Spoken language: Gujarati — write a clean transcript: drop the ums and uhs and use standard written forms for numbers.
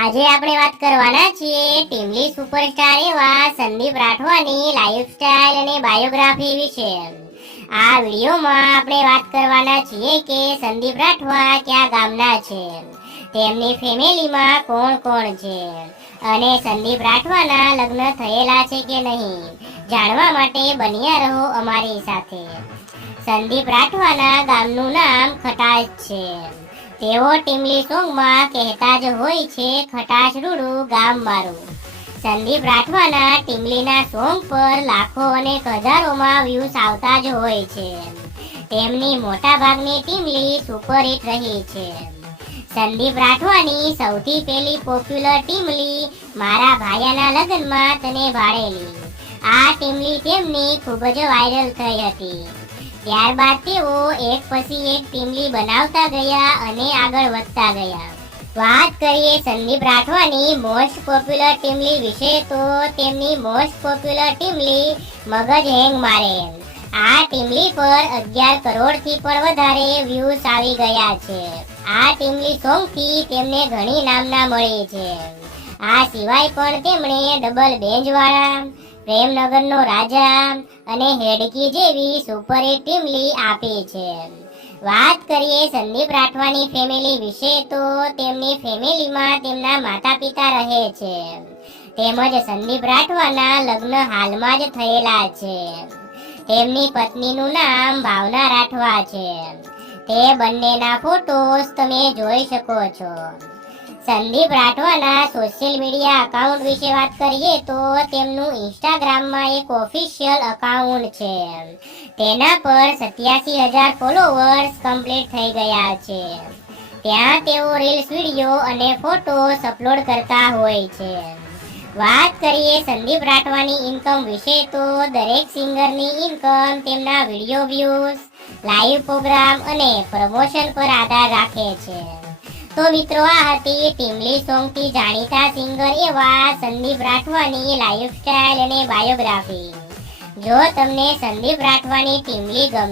આજે આપણે વાત કરવાના છીએ ટીમલી સુપરસ્ટાર એવા સંદીપ રાઠવાની લાઈફસ્ટાઈલ અને બાયોગ્રાફી વિશે। આ વિડીયોમાં આપણે વાત કરવાના છીએ કે સંદીપ રાઠવા કયા ગામના છે, તેમની ફેમિલીમાં કોણ કોણ છે અને સંદીપ રાઠવાના લગ્ન થયેલા છે કે નહીં, જાણવા માટે બન્યા રહો અમારી સાથે। સંદીપ રાઠવાના ગામનું નામ ખટાશ છે। તેઓ ટીમલી સોંગમાં કહેતા જ હોય છે, ખટાશ રૂડું ગામ મારું। સંદીપ રાઠવાના ટીમલીના સોંગ પર લાખો અને હજારોમાં વ્યૂઝ આવતા જ હોય છે। તેમની મોટાભાગની ટીમલી સુપરહિટ રહી છે। સંદીપ રાઠવાની સૌથી પહેલી પોપ્યુલર ટીમલી મારા ભાયાના લગ્નમાં તને ભાડેલી। આ ટીમલી તેમની ખૂબ જ વાયરલ થઈ હતી। ત્યારબાદ તેઓ એક પછી એક ટીમલી બનાવતા ગયા અને આગળ વધતા ગયા। વાત કરીએ સંદીપ રાઠવાની મોસ્ટ પોપ્યુલર ટીમલી વિશે તો તેમની મોસ્ટ પોપ્યુલર ટીમલી મગજ હેંગ મારે। આ ટીમલી પર 11 કરોડથી પણ વધારે વ્યૂઝ આવી ગયા છે। આ ટીમલી સોંગથી તેમને ઘણી નામના મળી છે। આ સિવાય પણ તેમણે ડબલ બેન્જવાળા, પ્રેમનગરનો રાજા અને હેડકી જેવી સુપરહિટ ટીમલી આપી છે। વાત કરીએ સંદીપ રાઠવાની ફેમિલી વિશે તો તેમની ફેમિલીમાં તેમના માતા પિતા રહે છે, તેમજ સંદીપ રાઠવાના લગ્ન હાલમાં જ થયેલા છે। તેમની પત્નીનું નામ ભાવના રાઠવા છે। તે બંનેના ફોટોસ તમે જોઈ શકો છો। સંદીપ રાઠવાના સોશિયલ મીડિયા અકાઉન્ટ વિશે વાત કરીએ તો તેમનું ઇન્સ્ટાગ્રામમાં એક ઓફિશિયલ અકાઉન્ટ છે। તેના પર 87,000 ફોલોવર્સ કમ્પ્લીટ થઈ ગયા છે। ત્યાં તેઓ રીલ્સ, વિડીયો અને ફોટોસ અપલોડ કરતા હોય છે। વાત કરીએ સંદીપ રાઠવાની ઇન્કમ વિશે તો દરેક સિંગરની ઇન્કમ તેમના વિડીયો વ્યૂઝ, લાઈવ પ્રોગ્રામ અને પ્રમોશન પર આધાર રાખે છે। તો મિત્રો, આ હતી ટીમલી સોંગથી જાણીતા સિંગર એવા સંદીપ રાઠવાની લાઈફસ્ટાઈલ અને બાયોગ્રાફી। જો તમને સંદીપ રાઠવાની ટીમલી ગમતી